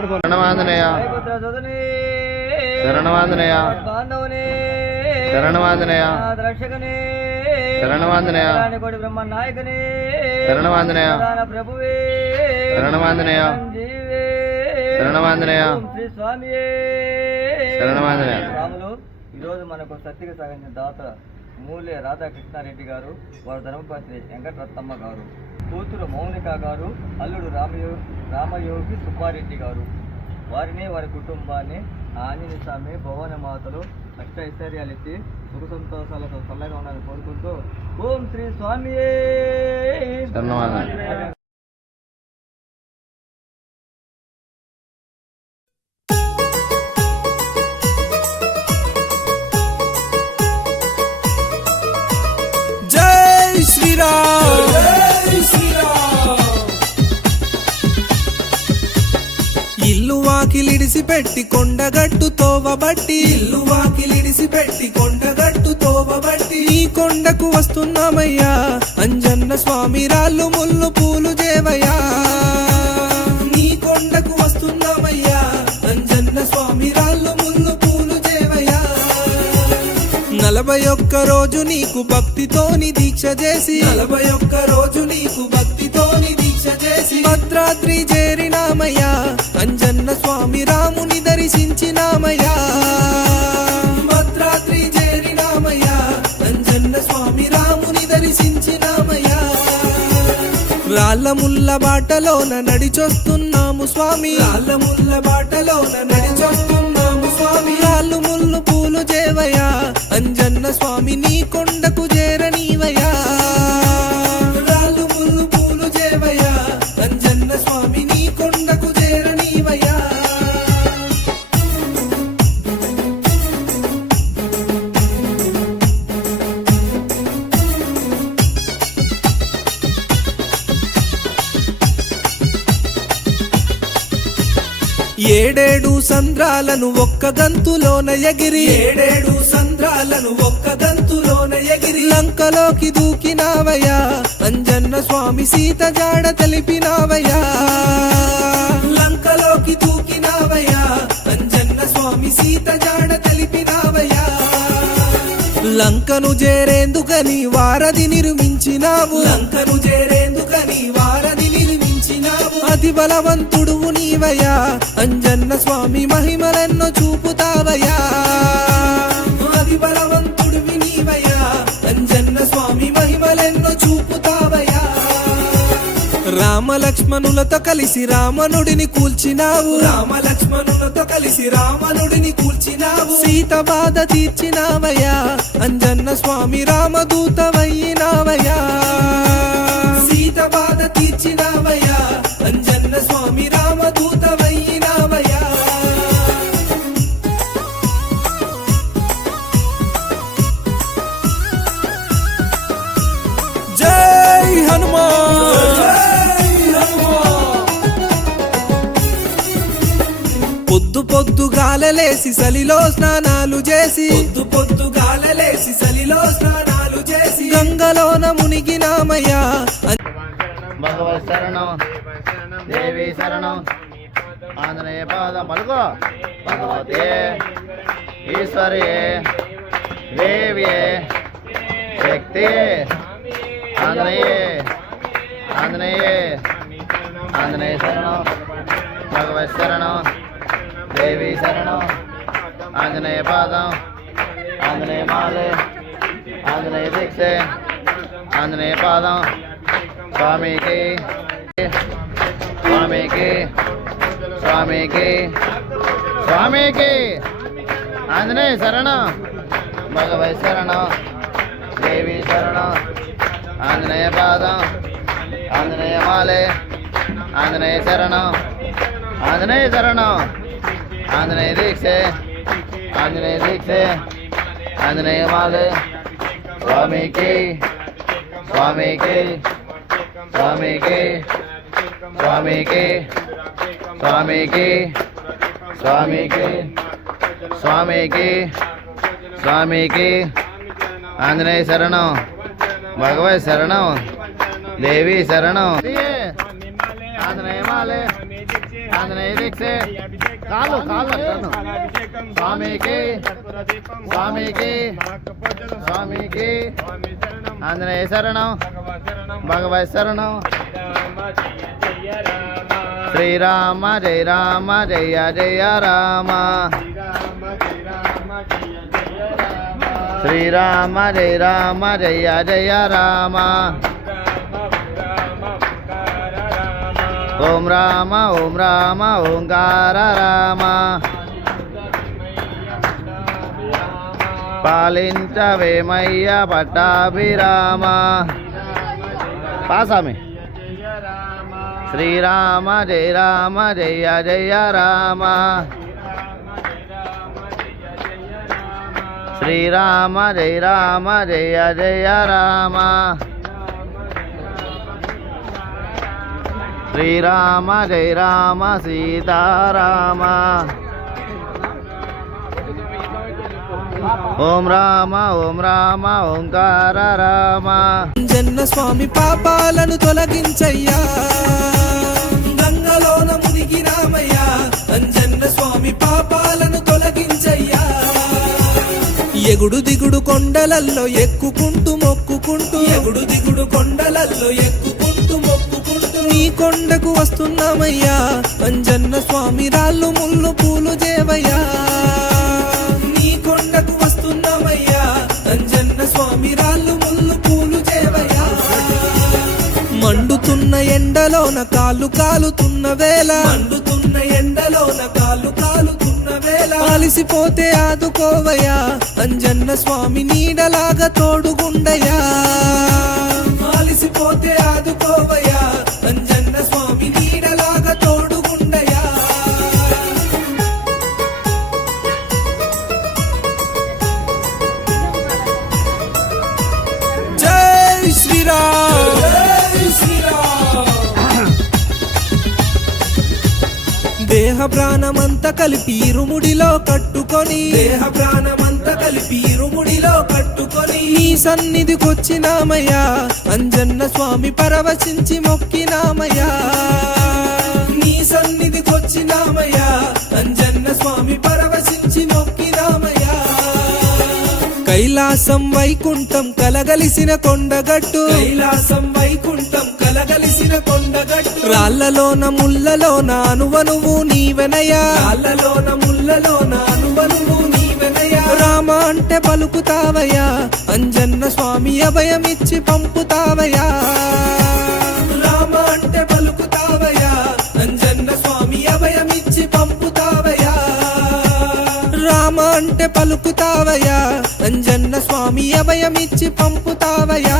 శరణవాంజనేయ శరణవాంజనేయ శరణవాంజనేయ శరణవాంజనేయ బ్రహ్మనాయకనే శరణవాంజనేయ ప్రభువే శరణవాంజనేయ శరణవాంజనేయ శ్రీ స్వామియే శరణవాంజనేయ. రాములు ఈరోజు మనకు సత్తిక సాగించిన దాత మూలే రాధాకృష్ణారెడ్డి గారు, వారి ధర్మపత్ని వెంకటరత్నమ్మ గారు, కూతురు మౌనిక గారు, అల్లుడు రామయోగి సుబ్బారెడ్డి గారు, వారిని వారి కుటుంబాన్ని ఆంజనేయ స్వామి భవాని మాతలు అష్ట ఐశ్వర్యాలు ఎత్తి సుఖ సంతోషాలతో చల్లగా ఉండాలని కోరుకుంటూ ఓం శ్రీ స్వామియే. జై శ్రీరామ్. ఇల్లు వాకిలిడిసి పెట్టి కొండగట్టు తోవబట్టి, ఇల్లు వాకిలిడిసి పెట్టి కొండగట్టు తోవబట్టి, నీ కొండకు వస్తున్నామయ్యా అంజన్న స్వామి రాళ్ళు ముళ్ళు పూలు చేవయ్యా. నీ కొండకు వస్తున్నామయ్యా అంజన్న స్వామి రాళ్ళు ముళ్ళు పూలు చేవయ్యా. 41 రోజు నీకు భక్తితోని దీక్ష చేసి, 41 రోజు నీకు భక్తితోని దీక్ష చేసి భద్రాద్రి చేరినామయ్యా అంజన్న స్వామి రాముని దర్శించినామయ్యా. భద్రాద్రి చేరినామయ్యా అంజన్న స్వామి రాముని దర్శించినామయ్యా. రాళ్ళ ముళ్ళ బాటలోన నడిచొస్తున్నాము స్వామి, రాళ్ళ ముళ్ళ బాటలోన నడిచొస్తున్నాము స్వామి. రాళ్ళు ముళ్ళు పూలు చేవయ్యా అంజన్న స్వామి నీ కొండకు చేరనీవయ్యా. రాళ్ళు ముళ్ళు పూలు చేవయ్యా అంజన్న స్వామి నీ కొండకు చేరనీవయ్యా. ఏడేడు సంద్రాలను ఒక్క గంతులోన ఎగిరి, ఏడేడు సంద్రాలను ఒక్క గంతులోన ఎగిరి లంకలోకి దూకినావయ్యా అంజన్న స్వామి సీత జాడ తెలిపినావయ్యా. లంకలోకి దూకినావయ్యా అంజన్న స్వామి సీత జాడ తెలిపినావయ్యా. లంకను చేరేందుకని వారధి నిర్మించినావు, లంకను చేరేందుకని వారధి నిర్మించినావు. అతి బలవంతుడువు నీవయ్యా అంజన్న స్వామి మహిమలెన్నో చూపుతావయ్యా. అతి బలవంతుడివి నీవయ్యా అంజన్న స్వామి మహిమలెన్నో చూపుతావయ్యా. రామలక్ష్మణులతో కలిసి రావణుడిని కూల్చినావు, రామలక్ష్మణులతో కలిసి రావణుడిని కూల్చినావు. సీత బాధ తీర్చినావయ్యా అంజన్న స్వామి రామదూతవయ్యినావయ్యా. సీత బాధ తీర్చినావయ్యా అంజన్న స్వామి రామదూతవయ్యినావయ్యా. జై హనుమాన్. పొద్దుగాలలేసి సలిలో స్నానాలు చేసి, పొద్దుగాలలేసి సలిలో స్నానాలు చేసి గంగలోన మునిగినామయ్యా. భగవత్ శరణం దేవి శరణం ఆంజనేయ పాదం పలుకో. భగవతే ఈశ్వరే దేవియే శక్తి ఆంజనేయే ఆంజనేయే ఆంజనేయ శరణం భగవత్ శరణం దేవి శరణం ఆంజనేయ పాదం ఆంజనేయ మాలే ఆంజనేయ దీక్షే ఆంజనేయ పాదం స్వామికి స్వామికి స్వామికి స్వామికి ఆంజనేయ శరణం భగవత్ శరణం దేవి శరణం ఆంజనేయ పాదం ఆంజనేయ మాలే ఆంజనేయ శరణం ఆంజనేయ శరణం ఆంజనేయ దీక్షే ఆంజనేయ దీక్షే ఆంజనేయ మాలే స్వామికి స్వామికి స్వామికి స్వామికి స్వామికి స్వామికి స్వామికి స్వామికి ఆంజనేయ శరణం భగవత్ శరణం దేవి శరణం ఆంజనేయ మాలే ఆంజనేయ దీక్షే కాళ్ళు కాళ్ళు స్వామికి స్వామికి స్వామికి ఆంజనేయ శరణం భగవత్ శరణం శ్రీరామ జయ రామ జయ జయ రామ శ్రీరామ జయ రామ జయ జయ రామ ఓం రామ ఓంకార రామ పాలించవేమయ్య పట్టాభిరామ పాసామి శ్రీరామ జయ రామ జయ జయ రామ శ్రీరామ జయ రామ జయ జయ రామ శ్రీరామ జయ రామ సీతారామ ఓం రామ ఓంకార రామ అంజన్న స్వామి పాపాలను తొలగించయ్యా గంగలోన మునిగినామయ్యా అంజన్న స్వామి పాపాలను తొలగించయ్యా ఎగుడు దిగుడు కొండలల్లో ఎక్కుకుంటూ మొక్కుకుంటూ ఎగుడు దిగుడు కొండలల్లో ఎక్కుకుంటూ మొక్కుకుంటూ నీ కొండకు వస్తున్నామయ్యా అంజన్న స్వామి రాళ్ళు ముళ్ళు పూలు చేవయ్యా నీ కొండకు వస్తున్నామయ్యా అంజన్న స్వామి రాళ్ళు ముళ్ళు పూలు చేవయ్యా మండుతున్న ఎండలోన కాళ్ళు కాలుతున్న వేళ మండుతున్న ఎండలోన కాళ్ళు కాలుతున్న వేళ అలిసిపోతే ఆదుకోవయ్యా అంజన్న స్వామి నీడలాగా తోడుగుండయా అలిసిపోతే ఆదుకోవయ్యా అంజన్న స్వామి నీడలాగా తోడుగుండయా జై శ్రీరామ్ జై శ్రీరామ్ దేహ ప్రాణమంతా కలిపి ఇరుముడిలో కట్టుకొని దేహ ప్రాణమంతా కలిపి ఇరుముడిలో కట్టుకొని నీ సన్నిధికొచ్చినామయ్యా అంజన్న స్వామి పరవశించి మొక్కినామయ్యా నీ సన్నిధికొచ్చినామయ్యా అంజన్న స్వామి పరవశించి మొక్కినామయ్యా కైలాసం వైకుంఠం కలగలిసిన కొండగట్టు కైలాసం వైకుంఠం కలగలిసిన కొండగట్టు రాళ్ళలోన ముళ్ళలోన అనువనువు నీవెనయా రాళ్ళలోన ముళ్ళలోన అనువనువు నీవెనయా రామ అంటే పలుకుతావయ్యా అంజన్న స్వామి అభయమిచ్చి పంపుతావయ్యా రామ అంటే పలుకుతావయ్యా అంజన్న స్వామి అభయమిచ్చి పంపుతావయ్యా రామ అంటే పలుకుతావయ్యా అంజన్న స్వామి అభయమిచ్చి పంపుతావయ్యా